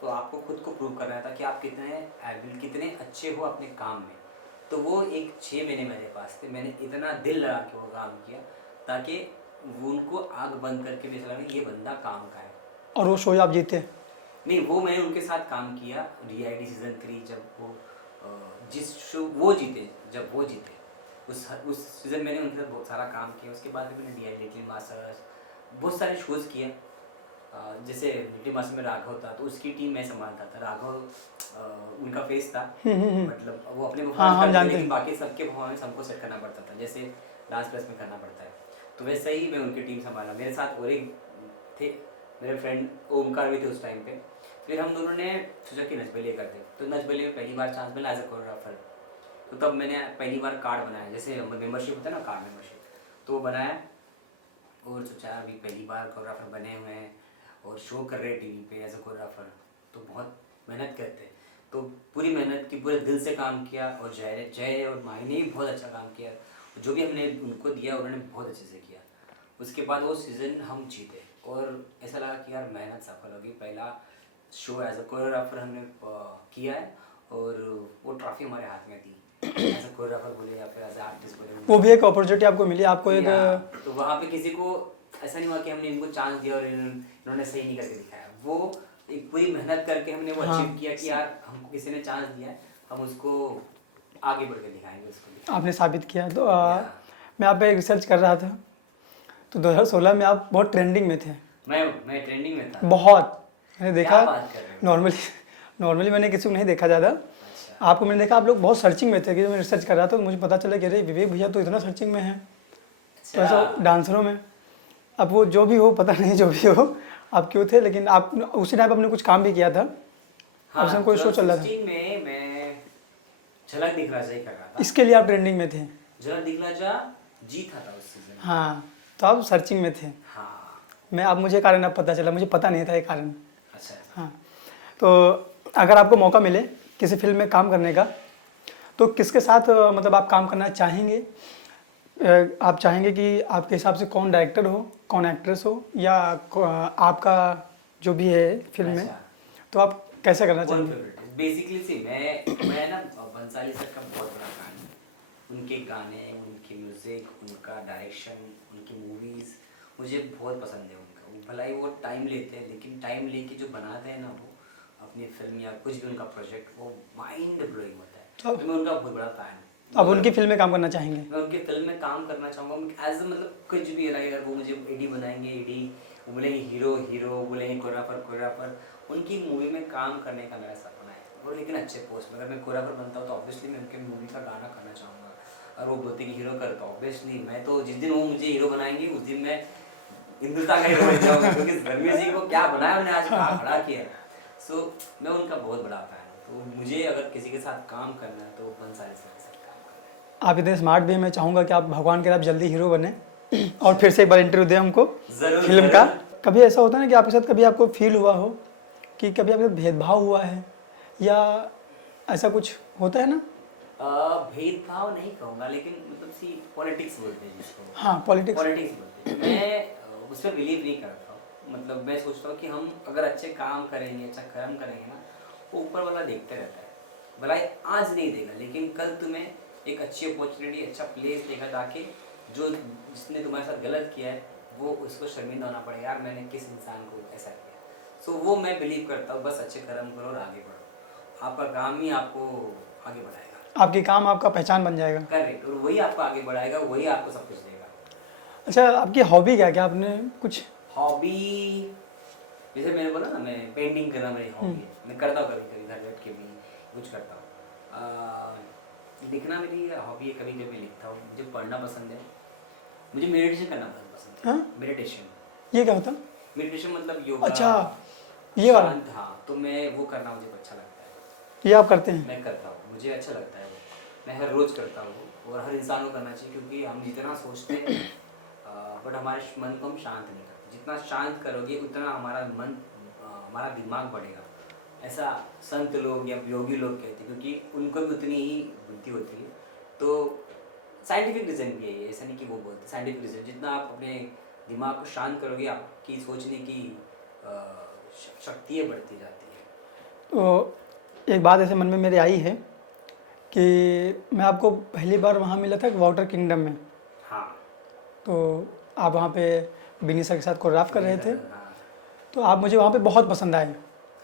तो आपको खुद को प्रूव करना था कि आप कितने एबल, कितने अच्छे हो अपने काम में। तो वो एक 6 महीने मेरे पास थे, मैंने इतना दिल लगा के वो काम किया ताकि वो उनको आग बंद करके भी ऐसा लगा ये बंदा काम का है। और वो शो आप जीते? नहीं, वो मैंने उनके साथ काम किया DID सीजन 3, जब वो जिस शो वो जीते, जब वो जीते उस सीज़न मैंने उनके साथ बहुत सारा काम किया। उसके बाद मैंने DID लिटिल मास्टर्स बहुत सारे शोज़ किए। जैसे लिटिल मास्टर में राघव था तो उसकी टीम मैं संभालता था। राघव उनका फेस था, मतलब वो अपने हाँ, जानते लेकिन हैं। बाकी सबके परफॉर्मेंस हमको सेट करना पड़ता था, जैसे डांस प्लस में करना पड़ता है। तो वैसे ही मैं उनकी टीम संभाला। मेरे साथ और एक थे मेरे फ्रेंड ओमकार भी थे उस टाइम पे। फिर हम दोनों ने सोचा कि नच बलिए करते, तो नच बलिए में पहली बार चांस मिला एज अ कोरियोग्राफर। तो तब मैंने पहली बार कार्ड बनाया, जैसे मेंबरशिप होता है ना, कार्ड मेंबरशिप, तो वो बनाया और सोचा अभी पहली बार कोरियोग्राफर बने हुए हैं और शो कर रहे हैं टीवी पे एज अ कोरियोग्राफर, तो बहुत मेहनत करते हैं। तो पूरी मेहनत की, पूरे दिल से काम किया और जय और माही ने भी बहुत अच्छा काम किया। जो भी हमने उनको दिया उन्होंने बहुत अच्छे से किया। उसके बाद वो सीज़न हम जीते और ऐसा लगा कि यार मेहनत सफल होगी। पहला शो एज अ कोरियोग्राफर हमने किया है और वो ट्रॉफी हमारे हाथ में थी एज अ कोरियोग्राफर बोले या फिर एज आर्टिस्ट बोले। वो भी एक अपॉर्चुनिटी आपको मिली, आपको एक तो वहाँ पे किसी को ऐसा नहीं हुआ कि हमने इनको चांस दिया और इन्होंने सही नहीं करके दिखाया। वो एक पूरी मेहनत करके हमने वो हाँ। अचीव किया कि यार हमको किसी ने चांस दिया है, हम उसको आगे बढ़ के दिखाएंगे उसको। आपने साबित किया। तो या, मैं आप पे एक रिसर्च कर रहा था, तो 2016 में आप बहुत ट्रेंडिंग में थे। मैं ट्रेंडिंग में था। बहुत मैंने देखा। क्या बात कर रहे हो? नॉर्मली मैंने किसी को नहीं देखा ज़्यादा, अच्छा, आपको मैंने देखा आप लोग बहुत सर्चिंग में थे। कि मैं रिसर्च कर रहा था तो मुझे पता चला कि अरे विवेक भैया तो इतना सर्चिंग में है। तो ऐसा डांसरों में, अब वो जो भी हो पता नहीं, जो भी हो आप क्यों थे, लेकिन आप उसी टाइम आपने कुछ काम भी किया था। हाँ, उसमें कोई शो चल रहा था, 2016 में मैं झलक दिखला जा ही कर रहा था। इसके लिए आप ट्रेंडिंग में थे। झलक दिखला जा जीता था उस सीजन। हाँ, तो आप सर्चिंग में थे। हाँ, मैं अब मुझे कारण अब पता चला, मुझे पता नहीं था ये कारण। अच्छा। हाँ, तो अगर आपको मौका मिले किसी फिल्म में काम करने का, तो किसके साथ मतलब आप काम करना चाहेंगे? आप चाहेंगे कि आपके हिसाब से कौन डायरेक्टर हो, कौन एक्ट्रेस हो, या आपका जो भी है फिल्म में, अच्छा, तो आप कैसे करना वन चाहेंगे? फेवरेट बेसिकली सी मैं ना बंसाली सर का बहुत बड़ा फैन हूँ। उनके गाने, उनकी म्यूजिक, उनका डायरेक्शन, उनकी मूवीज मुझे बहुत पसंद है। उनका वो भला ही वो टाइम लेते हैं, लेकिन टाइम लेके जो बनाते हैं ना वो अपनी फिल्म या कुछ भी उनका प्रोजेक्ट, वो माइंड ब्लोइंग होता है। तो मैं उनका बहुत बड़ा फैन हूँ। अब उनकी फिल्म में काम करना चाहेंगे? मैं उनकी फिल्म में काम करना चाहूँगा एज मतलब कुछ भी अलग। अगर वो मुझे एडी बनाएंगे एडी, वो बोलेंगे हीरो हीरो, बोलेंगे कोरियोग्राफर कोरियोग्राफर, उनकी मूवी में काम करने का मेरा सपना है। और लेकिन अच्छे पोस्ट में, अगर मैं कोरियोग्राफर बनता हूँ तो ऑब्वियसली मैं उनके मूवी का गाना करना चाहूँगा। और वो बोलते कि हीरो करता हूँ, ऑब्वियसली मैं तो जिस दिन वो मुझे हीरो बनाएंगे उस दिन मैं हिंदुस्तान का हीरो बन जाऊँगा, क्योंकि धर्मेश जी को क्या बनाया उन्होंने, आज कहाँ खड़ा किया है। सो मैं उनका बहुत बड़ा फैन हूँ। तो मुझे अगर किसी के साथ काम करना है तो बंसाली सर के साथ काम करना है। आप इतने स्मार्ट भी हैं, मैं चाहूँगा कि आप भगवान के आप जल्दी हीरो बने और फिर से एक बार इंटरव्यू दें हमको जरूर फिल्म का। जरूर। कभी ऐसा होता है ना कि आपके साथ कभी आपको फील हुआ हो कि कभी आपके साथ भेदभाव हुआ है, या ऐसा कुछ होता है ना? भेदभाव नहीं कहूँगा, लेकिन मतलब सी पॉलिटिक्स बोलते हैं जिसको। हाँ, पॉलिटिक्स। पॉलिटिक्स बोलते हैं। मैं उस पर बिलीव नहीं करता हूँ। मतलब मैं सोचता हूँ कि हम अगर अच्छे काम करेंगे, अच्छा कर्म करेंगे ना, वो ऊपर वाला देखते रहता है। भला ही आज नहीं देगा, लेकिन कल तुम्हें एक अच्छी अपॉर्चुनिटी, अच्छा प्लेस देगा, ताकि जो जिसने तुम्हारे साथ गलत किया है वो उसको शर्मिंदा होना पड़ेगा, यार मैंने किस इंसान को ऐसा किया। सो वो मैं बिलीव करता हूँ, बस अच्छे कर्म करो और आगे बढ़ो। आपका काम ही आपको आगे बढ़ाएगा। आपकी काम आपका पहचान बन जाएगा। करेक्ट, और वही आपको आगे बढ़ाएगा, वही आपको सब कुछ देगा। अच्छा, आपकी हॉबी क्या क्या आपने कुछ? हॉबी जैसे मैंने बोला ना, मैं पेंटिंग करना मेरी हॉबी है। मैं करता हूँ कभी कभी घर बैठ के भी कुछ करता हूँ। लिखना मेरी हॉबी है, कभी कभी लिखता हूँ। मुझे पढ़ना पसंद है, मुझे मेडिटेशन करना बहुत पसंद है। हाँ? मेडिटेशन ये क्या होता? मेडिटेशन मतलब योगा। अच्छा, ये वाला। शांत, हाँ, तो मैं वो करना मुझे अच्छा लगता है। ये आप करते हैं? मैं करता हूँ, मुझे अच्छा लगता है वो। मैं हर रोज़ करता हूँ और हर इंसान को करना चाहिए, क्योंकि हम जितना सोचते हैं बट हमारे मन को हम शांत नहीं करते। जितना शांत करोगे उतना हमारा मन, हमारा दिमाग बढ़ेगा। ऐसा संत लोग या योगी लोग कहते हैं, क्योंकि उनको भी उतनी ही बुद्धि होती है। तो साइंटिफिक रीज़न भी है ये, ऐसा नहीं कि वो बोलते, साइंटिफिक रीज़न। जितना आप अपने दिमाग को शांत करोगे, आपकी सोचने की शक्तियाँ बढ़ती जाती है। तो एक बात ऐसे मन में मेरे आई है कि मैं आपको पहली बार वहाँ मिला था वाटर किंगडम में। हाँ, तो आप वहाँ पे बिनी सर के साथ कोरियोग्राफ कर रहे थे, हाँ, तो आप मुझे वहाँ पे बहुत पसंद आए।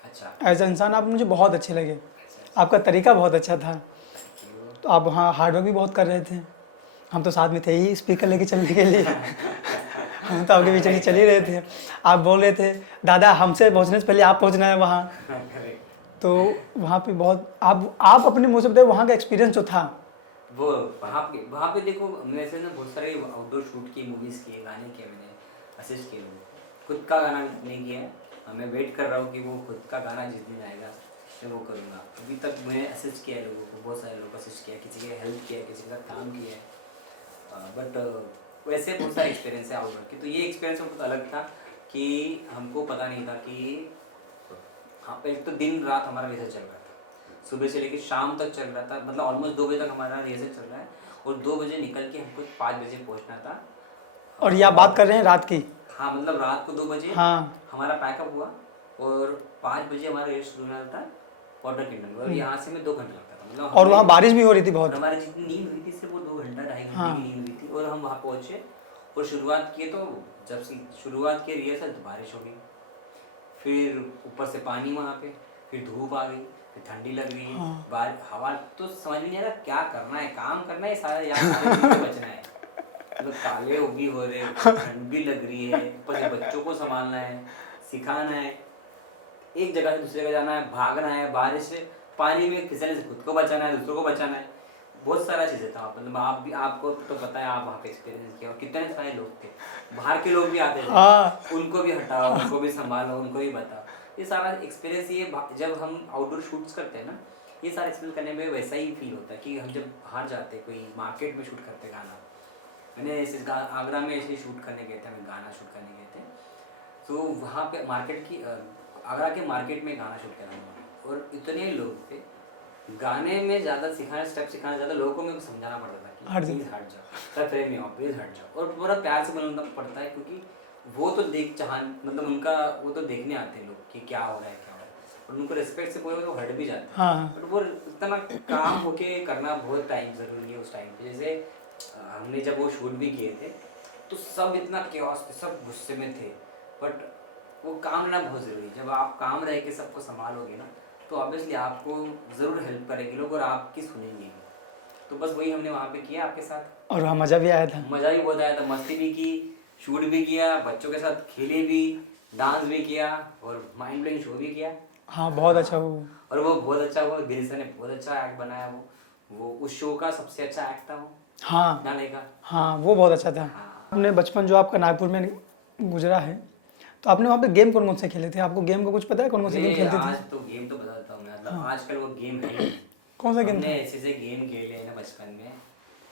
अच्छा, एज अ इंसान आप मुझे बहुत अच्छे लगे, अच्छा, आपका तरीका बहुत अच्छा था। Thank you. तो आप वहाँ हार्डवर्क भी बहुत कर रहे थे। हम तो साथ में थे ही स्पीकर लेके चलने के लिए हम तो आपके पीछे चल ही रहे थे। आप बोल रहे थे दादा हमसे पहुँचने से पहले आप पहुँचना है वहाँ। करेक्ट। तो वहाँ पे बहुत आप अपने मुँह से बताए वहाँ का एक्सपीरियंस जो था। वो वहाँ पे देखो, मैंने ऐसे ना बहुत सारे आउटडोर शूट किए, मूवीज़ किए, गाने किए, मैंने असिस्ट किए लोगों को। खुद का गाना नहीं किया है। मैं वेट कर रहा हूँ कि वो खुद का गाना जिस दिन आएगा मैं वो करूँगा। अभी तक मैंने असिस्ट किया है लोगों को, बहुत सारे लोगों को असिस्ट किया है, किसी के हेल्प किया है, किसी का काम किया है। बट वैसे बहुत सारे एक्सपीरियंस है आउटडोर के। तो ये एक्सपीरियंस बहुत अलग था कि हमको पता नहीं था कि हाँ, एक तो दिन रात हमारा रिहर्सल चल रहा था, सुबह से लेकर शाम तक चल रहा था। मतलब ऑलमोस्ट 2 बजे तक हमारा रिहर्सल चल रहा है और 2 बजे निकल के हमको 5 बजे पहुंचना था और ये आप बात कर रहे हैं रात की? हाँ मतलब रात को 2 बजे हाँ। हमारा पैकअप हुआ और 5 बजे हमारा रेस शुरू होना था वाटर किंगडम में, और यहाँ से मैं 2 घंटे लगता था मतलब और वहाँ बारिश भी हो रही थी और बहुत। हमारी जितनी नींद हुई थी सिर्फ वो 2 घंटा 2.5 हाँ। घंटे की नींद हुई थी, और हम वहाँ पहुँचे और शुरुआत किए, तो जब से शुरुआत की रिहर्सल तो बारिश हो गई, फिर ऊपर से पानी वहाँ पे, फिर धूप आ गई, फिर ठंडी लग रही है, हाँ। हवा, तो समझ में नहीं आ रहा क्या करना है, काम करना है सारा या सारे दिन से बचना है, मतलब काले वो भी हो रहे, ठंड भी लग रही है, ऊपर से बच्चों को संभालना है, सिखाना है, एक जगह से दूसरी जगह जाना है, भागना है, बारिश से पानी में फिसलने से खुद को बचाना है, दूसरों को बचाना है, बहुत सारा चीज़ें था, मतलब आप भी, आपको तो पता है, आप वहाँ पे एक्सपीरियंस किया और कितने सारे लोग थे, बाहर के लोग भी आते थे, हाँ। उनको भी हटाओ, उनको भी संभालो, उनको भी बताओ, ये सारा एक्सपीरियंस, ये जब हम आउटडोर शूट्स करते हैं ना, ये सारा एक्सपीरियंस करने में वैसा ही फील होता है कि हम जब बाहर जाते हैं, कोई मार्केट में शूट करते गाना, मैंने ऐसे आगरा में ऐसे शूट करने गए थे, हमें गाना शूट करने गए थे, तो वहाँ पे मार्केट की आगरा के मार्केट में गाना शूट करा हमने, और इतने लोग थे, गाने में ज़्यादा सिखाना, स्टेप सिखाना ज़्यादा लोगों को मेरे को समझाना पड़ता था कि प्लीज़ हट जाओ, सब फ्रेम में आओ, प्लीज़ हट जाओ, और पूरा प्यार से बोलना पड़ता है, क्योंकि वो तो देख चाहन, मतलब उनका वो तो देखने आते हैं लोग कि क्या हो रहा है, क्या हो रहा है, और उनको रिस्पेक्ट से बोले तो हट भी जाते हैं, हाँ। बट वो इतना काम होके करना बहुत टाइम ज़रूरी है उस टाइम पे, जैसे हमने जब वो शूट भी किए थे तो सब इतना क्योस थे, सब गुस्से में थे, बट वो काम लेना बहुत ज़रूरी है, जब आप काम रह के सबको संभालोगे ना, तो ऑब्वियसली आपको ज़रूर हेल्प करेंगे लोग और आपकी सुनेंगे, तो बस वही हमने वहाँ पे किया आपके साथ, और वहाँ मज़ा भी आया था। मज़ा भी बहुत आया था, मस्ती भी की, शूट भी किया, बच्चों के साथ खेले भी, डांस भी किया और माइंड ब्लोइंग शो भी किया। हाँ, बहुत अच्छा वो। और वो बहुत अच्छा हुआ, गिरीश सर ने बहुत अच्छा एक्ट बनाया, वो उस शो का सबसे अच्छा एक्ट था वो हाँ। गाने का। हाँ, वो बहुत अच्छा था। हाँ। आपने बचपन जो आपका नागपुर में गुजरा है, तो आपने वहाँ पे गेम कौन कौन से खेले थे? आपको गेम का कुछ पता है, कौन कौन से गेम खेलते थे? आज तो गेम तो बताता हूँ मैं, मतलब आजकल वो गेम है ही नहीं। कौन सा गेम था? हमने ऐसे ऐसे गेम खेले हैं ना बचपन में,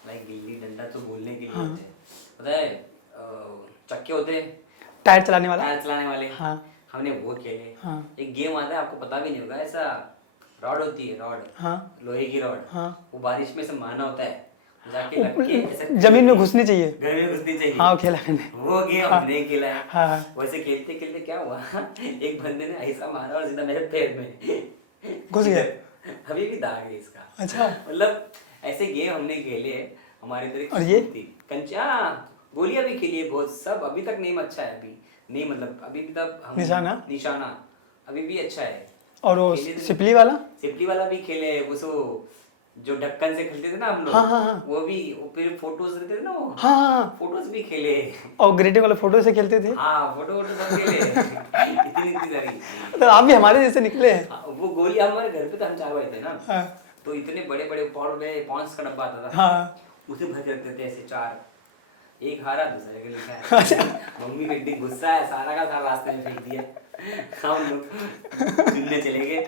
लाइक गिल्ली डंडा तो बोलने के लिए होते हैं, पता है, चक्के होते हैं, टायर चलाने वाला। टायर चलाने वाले, हाँ। हमने वो खेले। हाँ। एक गेम आता है, आपको पता भी नहीं होगा, ऐसा रॉड होती है, रॉड, हाँ। लोहे की रॉड, हाँ। वो बारिश में से मारना होता है, जाके लग के ऐसे जमीन में घुसनी चाहिए। घर में घुसनी चाहिए। हाँ, वो खेला मैंने। वो गेम हमने खेला है। हाँ। वैसे खेलते खेलते क्या हुआ, एक बंदे ने ऐसा मारा और सीधा मेरे पैर में घुस गया। अभी भी दाग है इसका। अच्छा। मतलब ऐसे गेम हमने खेले हैं, हमारे इधर एक और ये? स्कूल थी कंचा, गोलियां भी खेली है बहुत, सब अभी तक नेम अच्छा है, अभी नहीं, मतलब अभी भी तब हम निशाना अभी भी अच्छा है। और वो सिपली वाला? सिपली वाला भी खेले, वो जो ढक्कन से खेलते थे ना हम लोग। हाँ, हाँ, हाँ। वो भी, वो फिर फोटोज रहते थे ना वो। हाँ, हाँ। फोटोज भी खेले। और ग्रीटिंग वाला फोटो से खेलते थे। हाँ, फोटो सब खेले। इतनी सारी। तो आप भी हमारे जैसे निकले हैं। हाँ, वो गोली हमारे घर पे तो हम 4 भाई थे ना। हाँ। तो इतने बड़े बड़े पॉन्स का डब्बा आता था। हाँ। उसे भर के रखते थे ऐसे 4, एक हारा दूसरे के लिखा है। मम्मी का इतनी गुस्सा है, सारा का सारा रास्ते में फेंक दिया। हम लोग चुनने चले गए,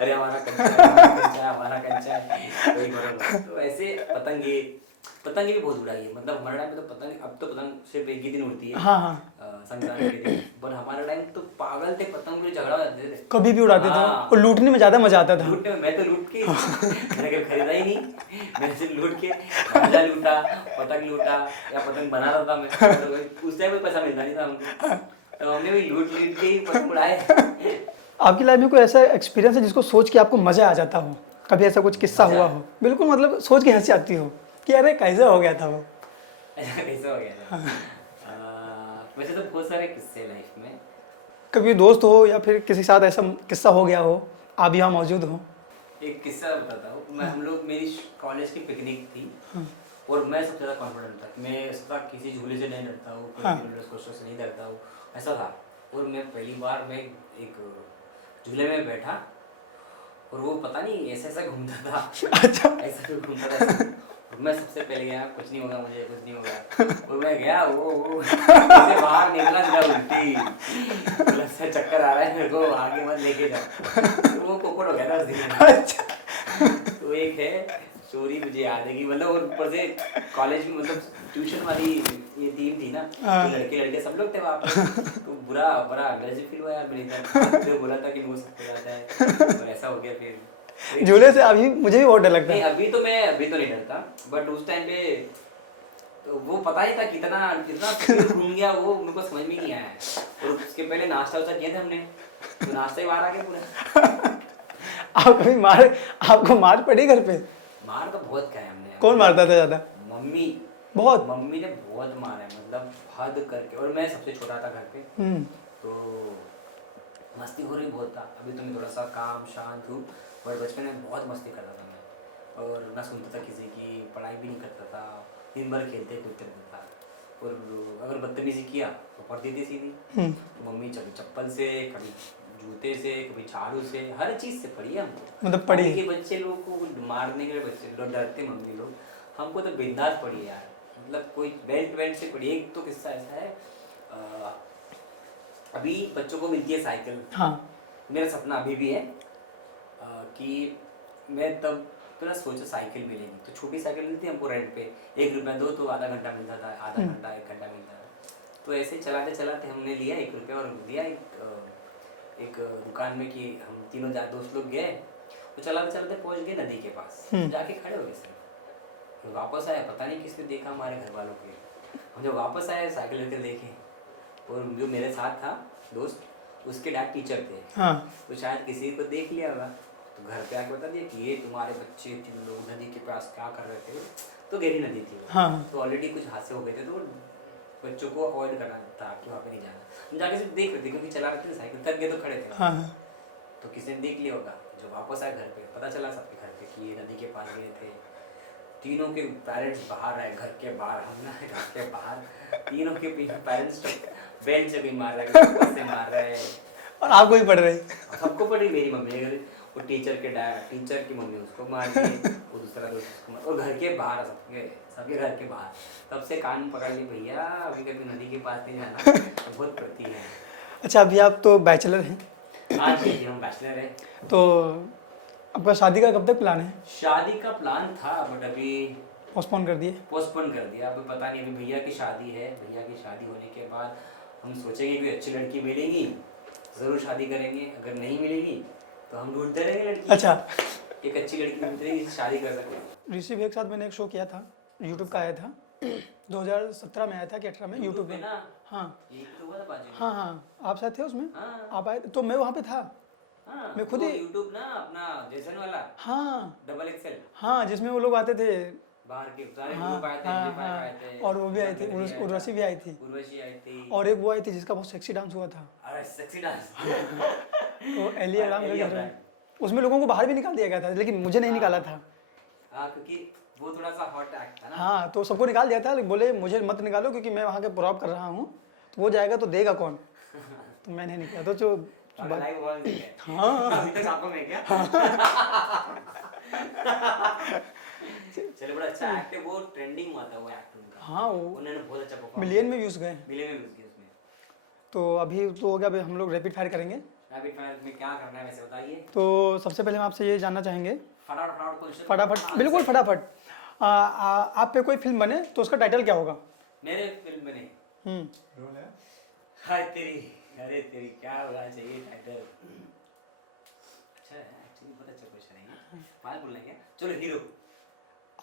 अरे हमारा कंचा है, हमारा कंचा है, वही करो। तो ऐसे पतंगे भी बहुत उड़ाई है, मतलब हमारे टाइम पे तो पतंग, अब तो पतंग सिर्फ एक ही दिन उड़ती है। हाँ, हाँ। संक्रांति के दिन, पर हमारे टाइम तो पागल थे, पतंग में झगड़ा हो जाते थे, कभी भी उड़ाते थे। हाँ। और लूटने में ज्यादा मजा आता था। लूटने में, मैं तो लूट के, मैंने कभी खरीदा ही नहीं, मैंने सिर्फ लूट के गांजा लूटा, पतंग लूटा, या पतंग बना रहा था मैं, तो उस टाइम में पैसा मिलता नहीं था हमको, तो हमने भी लूट के ही पतंग उड़ाए। आपकी लाइफ में कोई ऐसा एक्सपीरियंस है जिसको सोच के आपको मजा आ जाता हो? कभी ऐसा कुछ किस्सा हुआ हो? बिल्कुल, मतलब सोच के हंसी आती हो कि अरे कैसे हो गया था वो। कैसे हो गया था? वैसे तो बहुत सारे किस्से लाइफ में। कभी दोस्त हो या फिर किसी के साथ ऐसा किस्सा हो गया हो, आप यहाँ मौजूद हो? एक किस्सा बताता हूँ मैं, हम लोग, मेरी कॉलेज की पिकनिक थी, और मैं सबसे ज़्यादा कॉन्फिडेंट था, मैं सबका किसी झूले से नहीं डरता हूँ, कोई रोलर कोस्टर से नहीं डरता हूँ, ऐसा था। और मैं पहली बार मैं एक झूले में बैठा, और वो पता नहीं ऐसा ऐसा घूमता था। अच्छा। ऐसा क्यों घूमता था ऐसा? और मैं सबसे पहले गया, कुछ नहीं होगा मुझे, कुछ नहीं होगा। और मैं गया, वो ऐसे बाहर निकला, सीधा उल्टी, मतलब से चक्कर आ रहा है मेरे को, आगे मत लेके जाओ। तो वो पोपट हो गया था उस दिन। अच्छा। तो एक है स्टोरी मुझे याद है कि मतलब, और ऊपर से कॉलेज में, मतलब ट्यूशन वाली ये टीम थी ना, तो लड़के लड़के सब लोग थे वहाँ पे, तो बड़ा एम्बैरेसिंग फील हुआ यार मेरे साथ। तो बोला था कि वो सब हो जाता है, और ऐसा हो गया फिर। झूले से अभी मुझे भी बहुत डर लगता नहीं, है। अभी तो नहीं डरता, बट उस टाइम पे तो वो पता ही था कितना कितना speed घूम गया, वो मेरे को समझ में नहीं आया। और उसके पहले नाश्ता वास्ता किया था हमने, तो नाश्ता ही बाहर आ गया पूरा। आप कभी मार आपको मार पड़ी घर पे? मार तो बहुत खाया हमने। कौन मारता था ज़्यादा? मम्मी। बहुत? मम्मी ने बहुत मारा है, मतलब हद करके। और मैं सबसे छोटा था घर पे, तो मस्ती हो रही बहुत था। अभी तो मैं थोड़ा सा काम शांत हूँ, और बचपन में बहुत मस्ती करता था मैं, और ना सुनता था किसी की, पढ़ाई भी नहीं करता था, दिन भर खेलते कूदते रहता था। और अगर बदतमीजी किया तो पड़ती थी सीधी। तो मम्मी कभी चप्पल से, कभी जूते से, कभी झाड़ू से, हर चीज़ से पड़ी है हमको। मतलब पड़ी अभी के बच्चे लोग को मारने के बच्चे लोग डरते, मम्मी लोग। हमको तो बिंदास पड़ी है यार, मतलब कोई बेल्ट वेल्ट से पड़ी। एक तो किस्सा ऐसा है, अभी बच्चों को मिलती है साइकिल। हाँ। मेरा सपना अभी भी है कि मैं तब तो ना सोचा साइकिल मिलेगी, तो छोटी साइकिल मिलती हमको रेंट पे, 1 रुपया दो तो आधा घंटा मिलता था, आधा घंटा 1 घंटा मिलता था। तो ऐसे चलाते चलाते हमने लिया 1 रुपया, और दिया एक दुकान में कि हम तीनों दोस्त लोग गए। तो चलाते चलाते पहुंच गए नदी के पास, जाके खड़े हो गए सर। तो वापस आया, पता नहीं किसने देखा हमारे घर वालों के। हम जब वापस आए साइकिल लेकर देखे, और जो मेरे साथ था दोस्त, उसके डैड टीचर थे। हाँ। तो शायद किसी को देख लिया होगा, तो घर पे आके बता दिया कि ये तुम्हारे बच्चे 3 लोग नदी के पास क्या कर रहे थे। तो गहरी नदी थी वो। हाँ। तो ऑलरेडी कुछ हादसे हो गए थे, तो बच्चों को अवॉइड करना था कि वहाँ पे नहीं जाना। हम जाके सिर्फ देख रहे थे, क्योंकि चला रहे थे साइकिल, थक गए तो खड़े थे। हाँ। तो किसी ने देख लिया होगा। जो वापस आए घर पे, पता चला सबके घर पे कि ये नदी के पास गए थे। तीनों के पेरेंट्स बाहर आए, घर के बाहर, हम ना घर के बाहर। तीनों के पेरेंट्स बेंच से भी मार रहे हैं, ऊपर से मार रहे हैं। और आपको ही पड़ रही? सबको पड़ी, मेरी मम्मी ने, वो टीचर की मम्मी उसको मार दी, वो दूसरा दोस्त उसको मार, और घर के बाहर सबके घर के बाहर। तब से कान पकड़ ली, भैया अभी कभी नदी के पास नहीं जाना, तो बहुत पड़ती है। अच्छा, अभी आप तो बैचलर हैं? हाँ जी, हम बैचलर हैं। तो आपका शादी का कब तक प्लान है? शादी का प्लान था, बट अभी पोस्टपोन कर दिए? पोस्टपोन कर दिया। अभी पता नहीं, अभी भैया की शादी है, भैया की शादी होने के बाद हम सोचेंगे कोई अच्छी लड़की मिलेगी, ज़रूर शादी करेंगे। अगर नहीं मिलेगी तो हम ढूंढते रहेंगे लड़की। अच्छा। एक अच्छी लड़की मिलती रहेगी जिससे शादी कर सकें। ऋषि भैया के साथ मैंने एक शो किया था, यूट्यूब का आया था। 2017 में आया था कि 18 में यूट्यूब पे में? ना, हाँ ये तो हुआ था बाजू में। हाँ। हाँ, आप साथ थे उसमें? हाँ। आप आए तो मैं वहाँ पे था। हाँ, मैं खुद ही। यूट्यूब ना अपना जैसन वाला, हाँ डबल एक्सएल, हाँ, जिसमें वो लोग आते थे। बाहर के सारे हाँ ग्रुप आए थे, हाँ दीपक हाँ। आए थे, और वो भी आई थी, लड़की आया था, उर्वशी भी आई थी। उर्वशी आई थी, और एक वो आई थी जिसका बहुत सेक्सी डांस हुआ था। अरे सेक्सी डांस। तो एलिया नाम एलिया लगा। ब्रांड। उसमें लोगों को बाहर भी निकाल दिया गया था, लेकिन मुझे नहीं निकाला था। हाँ, क्योंकि वो थोड़ा सा हॉट एक्ट था ना। हाँ, तो सबको निकाल दिया था, लेकिन बोले मुझे मत निकालो क्योंकि मैं वहाँ के प्रॉप कर रहा हूँ, तो वो जाएगा तो देगा कौन। तो मैंने नहीं किया। तो जो लाइव वॉल नहीं है। हाँ। अभी तक आंखों में क्या? चलो, बड़ा अच्छा एक्ट है, वो ट्रेंडिंग हुआ था वो एक्ट उनका। हाँ, वो उन्होंने बहुत अच्छा परफॉर्म मिलियन में व्यूज़ गए। मिलियन में व्यूज किए उसमें। तो अभी तो हो गया, अभी हम लोग रैपिड फायर करेंगे। रैपिड फायर में क्या करना है वैसे बताइए। तो सबसे पहले हम आपसे ये जानना चाहेंगे, फटाफट फटाफट क्वेश्चन। फटाफट, बिल्कुल फटाफट। आप पे कोई फिल्म बने तो उसका टाइटल क्या होगा? मेरे फिल्म में नहीं। रोल है। हाय तेरी, अरे तेरी, क्या होना चाहिए टाइटल? अच्छा है, एक्चुअली बहुत अच्छा क्वेश्चन है ये। बात बोलना है क्या? चलो, हीरो।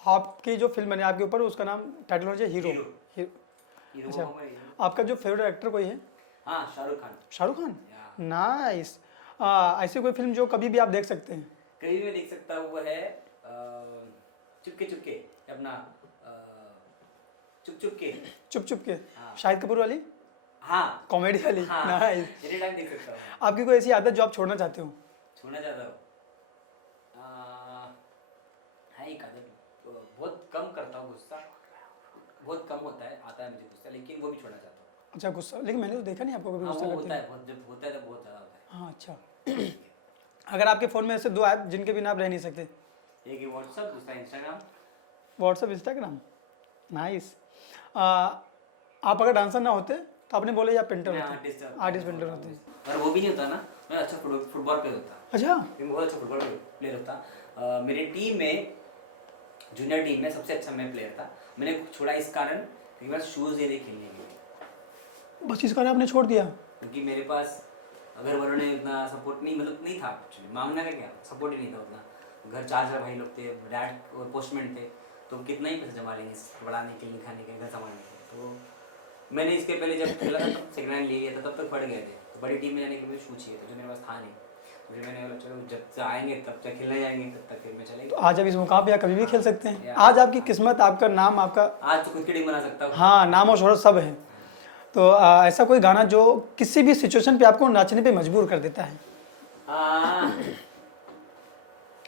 आपकी जो फिल्म बने आपके ऊपर, उसका नाम टाइटल होना चाहिए हीरो। हीरो अच्छा, होगा हीरो। आपका जो फेवरेट एक्टर कोई है? हाँ, शाहरुख खान। शाहरुख खान? या, नाइस। ऐसी कोई फिल्म जो कभी भी आप देख सकते हैं? कहीं भी देख सकता हूँ, वो है चुपके चुपके, अपना चुप चुप के। चुप चुप के? हाँ। शाहिद कपूर वाली? हाँ, कॉमेडी वाली? हाँ, नाइस। एनी टाइम देख सकता हूँ। आपकी कोई ऐसी आदत जो आप छोड़ना चाहते हो? छोड़ना चाहता हूँ, है एक आदत, बहुत कम करता हूँ गुस्सा, बहुत कम होता है, आता है मुझे गुस्सा, लेकिन वो भी छोड़ना चाहता हूँ। अच्छा, गुस्सा? लेकिन मैंने तो देखा नहीं आपको कभी हाँ, गुस्सा वो करते होता हैं। है, बहुत जब होता है तो बहुत ज़्यादा होता है। हाँ, अच्छा। अगर आपके फ़ोन में ऐसे 2 ऐप जिनके बिना आप रह नहीं सकते? एक है व्हाट्सअप, दूसरा इंस्टाग्राम। WhatsApp, Instagram. नाइस। आप अगर डांसर ना होते तो आपने बोले या पेंटर मैं होते? आर्टिस्ट पेंटर होते। और वो भी नहीं होता ना, मैं अच्छा फुटबॉल प्लेयर होता। अच्छा। मैं बहुत अच्छा फुटबॉल प्लेयर होता। मेरी टीम में, जूनियर टीम में सबसे अच्छा मैं प्लेयर था। मैंने छोड़ा इस कारण कि बस शूज़ दे दे खेलने के लिए। बस इस कारण आपने छोड़ दिया? क्योंकि मेरे पास घर वालों ने उतना सपोर्ट नहीं, मतलब नहीं था एक्चुअली, मांगना का क्या, सपोर्ट ही नहीं था उतना। घर 4 भाई लोग थे, डैड और पोस्टमैन थे, तो कितना ही पैसा जमा लेंगे पढ़ाने के लिए, खाने के लिए, घर संभालने के लिए। तो मैंने इसके पहले जब खेला था तब सेकंड हैंड ले लिया था, तब तक पढ़ गए थे। तो बड़ी टीम में जाने के लिए शू चाहिए था जो मेरे पास था नहीं। तो फिर मैंने बोला चलो जब से आएंगे तब तक खेलने जाएंगे, तब तक फिर मैं तो चलेगा। आज आप इस मुकाम पे या कभी भी खेल सकते हैं। या- आज आपकी किस्मत, आपका नाम, आपका आज तो खुद की टीम बना सकता हूँ। हाँ नाम और शोहरत सब है। तो ऐसा कोई गाना जो किसी भी सिचुएशन पे आपको नाचने पे मजबूर कर देता है।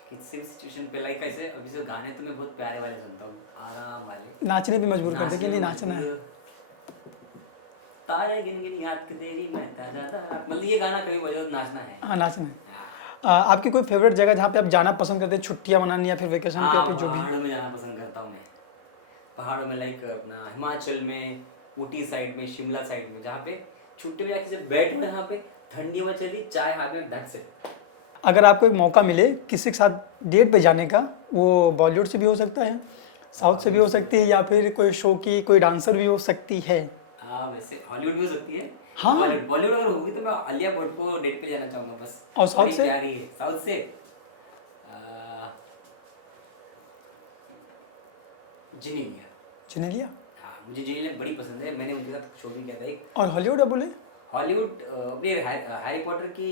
किसी भी सिचुएशन पे लाइक ऐसे अभी जो गाने तो मैं बहुत प्यारे वाले सुनता हूँ, आराम वाले। नाचने पे मजबूर कर दे कि नहीं में नाचना है। मजबूर- तारे गिन गिन याद के तेरी मैं ताजा तारा, मतलब ये गाना कभी बजाओ तो नाचना है। हाँ नाचना है। आपकी कोई फेवरेट जगह जहाँ पे आप जाना पसंद करते हैं छुट्टियाँ मनानी या फिर वेकेशन पे या हाँ, फिर जो भी। पहाड़ों में जाना पसंद करता हूँ मैं। पहाड़ों में लाइक अपना हिमाचल में, ऊटी साइड में, शिमला साइड में, जहाँ पे छुट्टी में जाके जब बैठ में यहाँ पे ठंडी हवा चली, चाय हाथ में, दैट्स इट। अगर आपको एक मौका मिले किसी के साथ डेट पे जाने का, वो बॉलीवुड से भी हो सकता है, साउथ से भी हो सकती है, या फिर कोई शो की कोई डांसर भी हो सकती है। हाँ वैसे हॉलीवुड भी हो सकती है। हाँ। बॉलीवुड अगर होगी तो मैं आलिया भट्ट को डेट पे जाना चाहूंगा बस। और साउथ बड़ी से? प्यारी है। साउथ से जिनेलिया। जिनेलिया। हाँ मुझे जिनेलिया बड़ी पसंद है, मैंने उनके साथ शो भी किया था एक। और हॉलीवुड आप बोले? हॉलीवुड अपने हैरी पॉटर की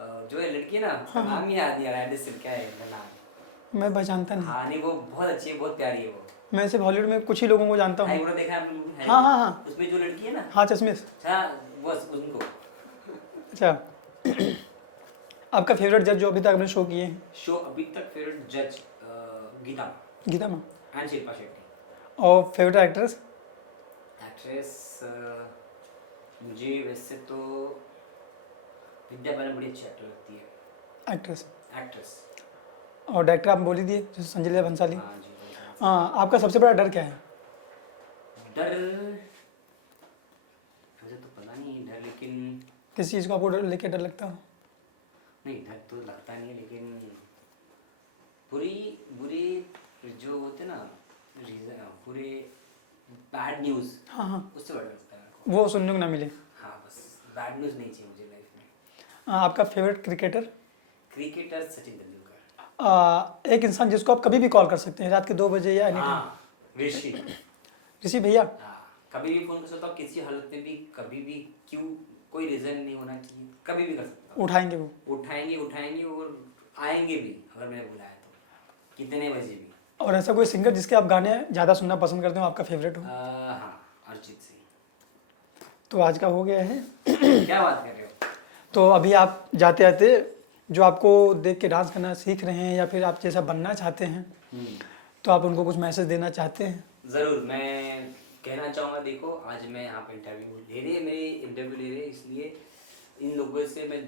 जो है लड़की है ना, उसका नाम ही याद नहीं आ रहा है, जिससे क्या है उसका नाम। मैं पहचानता नहीं। हाँ नहीं वो बहुत अच्छी है, बहुत प्यारी है वो। मैं सिर्फ हॉलीवुड में कुछ ही लोगों को जानता हैरी हूँ। पॉटर देखा है आपने movie? हाँ, हाँ, हाँ। उसमें जो लड़की है ना, हाँ चश्मिश। हाँ बस उनको। अच्छा आपका फेवरेट जज जो अभी तक आपने शो किए हैं? शो अभी तक फेवरेट जज गीता गीता माँ। एंड शिल्पा शेट्टी। और फेवरेट एक्ट्रेस? एक्ट्रेस मुझे वैसे तो विद्या बालन बड़ी अच्छी एक्टर लगती है। एक्ट्रेस। एक्ट्रेस। और डायरेक्टर आप बोल ही दिए जैसे संजय लीला भंसाली। हाँ जी वही। हाँ आपका सबसे बड़ा डर क्या है? डर मुझे तो पता नहीं डर, लेकिन किस चीज़ को आपको डर लेके डर लगता हो? नहीं डर तो लगता नहीं है, लेकिन बुरी बुरी जो होते ना पूरे बैड न्यूज़, हाँ हाँ उससे बड़ा लगता है मेरे को। वो सुनने को ना मिले। हाँ बस बैड न्यूज़ नहीं चाहिए मुझे लाइफ में। आपका favourite cricketer? Cricketer Sachin Tendulkar. एक इंसान जिसको आप कभी भी कॉल कर सकते हैं रात के 2 बजे या एनी टाइम। हाँ ऋषि। ऋषि भैया। हाँ कभी भी फोन कर सकता हूँ, किसी हालत में भी, कभी भी, क्यों, कोई रीजन नहीं होना चाहिए, कभी भी कर सकता हूँ। उठाएंगे वो? उठाएंगे और आएंगे भी अगर मैंने बुलाया तो, कितने बजे भी। और ऐसा कोई सिंगर जिसके आप गाने ज़्यादा सुनना पसंद करते हो, आपका फेवरेट हो? हाँ अरिजीत सिंह। तो आज का हो गया है। क्या बात कर रहे हो? तो अभी आप जाते आते जो आपको देख के डांस करना सीख रहे हैं या फिर आप जैसा बनना चाहते हैं, तो आप उनको कुछ मैसेज देना चाहते हैं? ज़रूर, मैं कहना चाहूँगा, देखो आज मैं यहाँ पे इंटरव्यू ले रहे हैं, इसलिए इन लोगों से मैं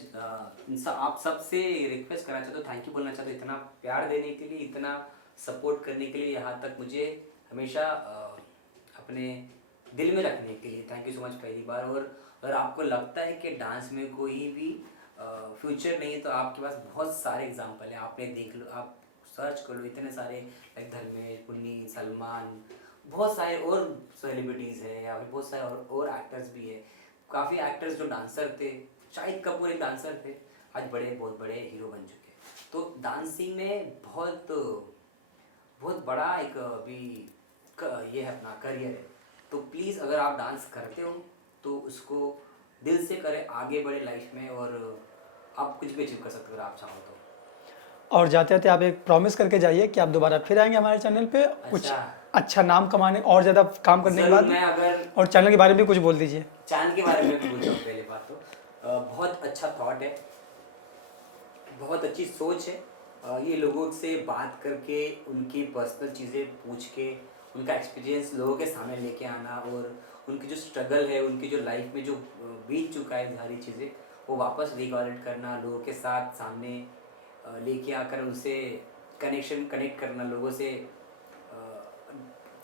आप सबसे रिक्वेस्ट करना चाहता हूँ, थैंक यू बोलना चाहता हूँ इतना प्यार देने के लिए, इतना सपोर्ट करने के लिए, यहाँ तक मुझे हमेशा अपने दिल में रखने के लिए थैंक यू सो मच पहली बार। और अगर आपको लगता है कि डांस में कोई भी फ्यूचर नहीं है तो आपके पास बहुत सारे एग्जाम्पल हैं, आपने देख लो, आप सर्च कर लो, इतने सारे लाइक धर्मेश, पुन्नी, सलमान, बहुत सारे और सेलिब्रिटीज़ हैं या फिर बहुत सारे और एक्टर्स भी है। काफ़ी एक्टर्स जो डांसर थे, शाहिद कपूर एक डांसर थे, आज बहुत बड़े हीरो बन चुके हैं। तो डांसिंग में बहुत बड़ा एक अभी ये है अपना करियर है। तो प्लीज़ अगर आप डांस करते हो तो उसको दिल से करें, आगे बढ़े लाइफ में, और आप कुछ भी अचीव कर सकते हो अगर आप चाहो तो। और जाते जाते आप एक प्रॉमिस करके जाइए कि आप दोबारा फिर आएंगे हमारे चैनल पे कुछ अच्छा नाम कमाने और ज़्यादा काम करने के बाद। मैं अगर और चैनल के बारे में भी कुछ बोल दीजिए। चैनल के बारे में बोलता हूँ, पहले बात तो बहुत अच्छा थॉट है, बहुत अच्छी सोच है। ये लोगों से बात करके, उनकी पर्सनल चीज़ें पूछ के, उनका एक्सपीरियंस लोगों के सामने लेके आना, और उनकी जो स्ट्रगल है, उनकी जो लाइफ में जो बीत चुका है सारी चीज़ें, वो वापस रिकॉलेक्ट करना, लोगों के साथ सामने लेके आकर उनसे कनेक्ट करना, लोगों से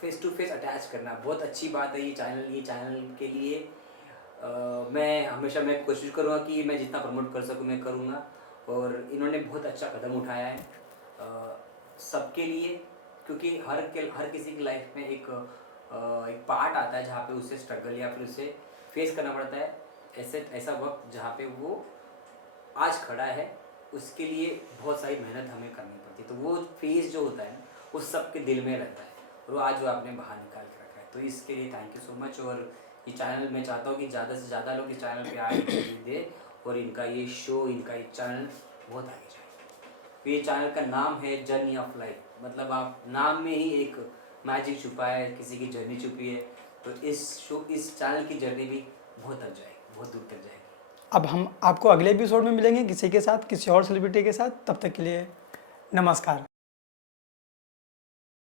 फेस टू फेस अटैच करना, बहुत अच्छी बात है। ये चैनल के लिए मैं कोशिश करूँगा कि मैं जितना प्रमोट कर सकूँ मैं करूँगा, और इन्होंने बहुत अच्छा कदम उठाया है सबके लिए, क्योंकि हर किसी की लाइफ में एक पार्ट आता है जहाँ पे उसे स्ट्रगल या फिर उसे फेस करना पड़ता है। ऐसा वक्त जहाँ पे वो आज खड़ा है, उसके लिए बहुत सारी मेहनत हमें करनी पड़ती है। तो वो फेस जो होता है वो सबके दिल में रहता है। और वो आज वो आपने बाहर निकाल के रखा है, तो इसके लिए थैंक यू सो मच। और ये चैनल मैं चाहता हूँ कि ज़्यादा से ज़्यादा लोग इस चैनल पे आए, इंटरव्यू दे और इनका ये शो, इनका ये चैनल बहुत आगे जाए। तो ये चैनल का नाम है जर्नी ऑफ लाइफ, मतलब आप नाम में ही एक मैजिक छुपा है, किसी की जर्नी छुपी है। तो इस चैनल की जर्नी भी बहुत तक जाएगी, बहुत दूर तक जाएगी। अब हम आपको अगले एपिसोड में मिलेंगे किसी के साथ, किसी और सेलिब्रिटी के साथ। तब तक के लिए नमस्कार।